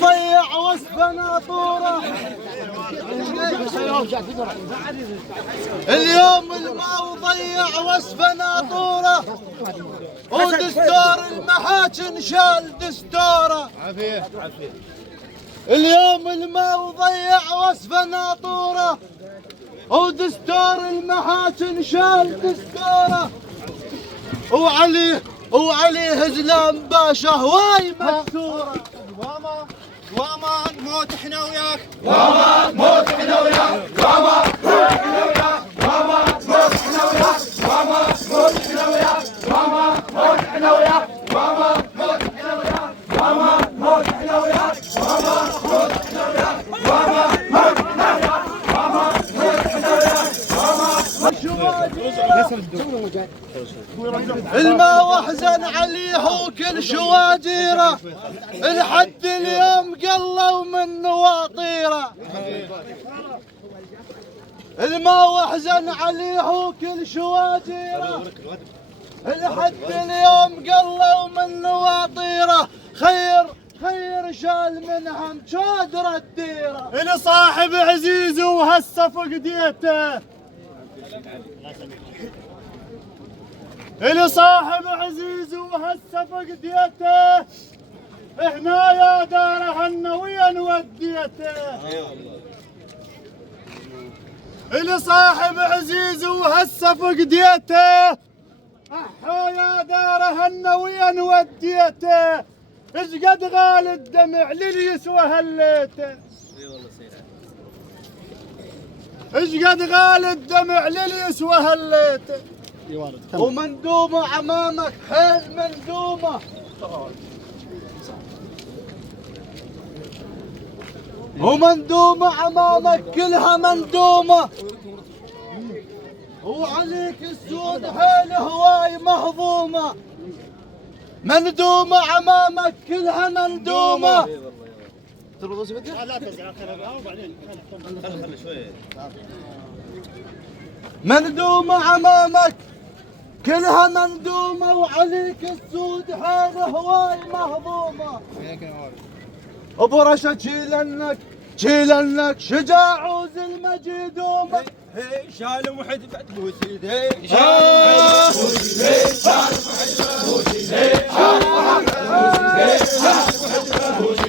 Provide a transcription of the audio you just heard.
ضيع وصفنا طوره اليوم الماء ضيع وصفنا طوره ودستور المحاكم شال دستوره. اليوم الماء ضيع وصفنا طوره ودستور المحاكم شال دستوره. وعليه زلام باشا هواي مكسوره. واما نموت احنا وياك، واما نموت احنا وياك، واما نموت احنا وياك، واما نموت احنا وياك، واما نموت احنا وياك، واما نموت احنا وياك، واما نموت احنا وياك، واما نموت احنا وياك، واما نموت احنا وياك، واما نموت احنا وياك، واما نموت احنا وياك. الماء واحزن عليه وكل شواجيره لحد اليوم قلوا من نواطيره. الماء واحزن عليه وكل شواجيره لحد اليوم قلوا من نواطيره. خير شال منهم شادر الديره. اللي صاحب عزيز وهسه فقديته، اللي صاحب عزيز وهسه فقديته، هنا يا داره النوية وديته. اللي صاحب عزيز وهسه فقديته، احا يا داره النوية وديته. ايش قد غال الدمع لليسوى هليته، ايش قد غال الدمع لليسوى هليته. ومندومة امامك حيل مندومة، ومندومة امامك كلها مندومة. وعليك السود حيل هواي مهضومة، مندومة امامك كلها مندومة. لا تزعل وبعدين خلي شوي. مندومة امامك كلها مندومة، وعليك السود حيل هواي مهضومة. ابو رشا شيلنك شجاع وز المجدومة. شال وحد بوسيدي، شال وحد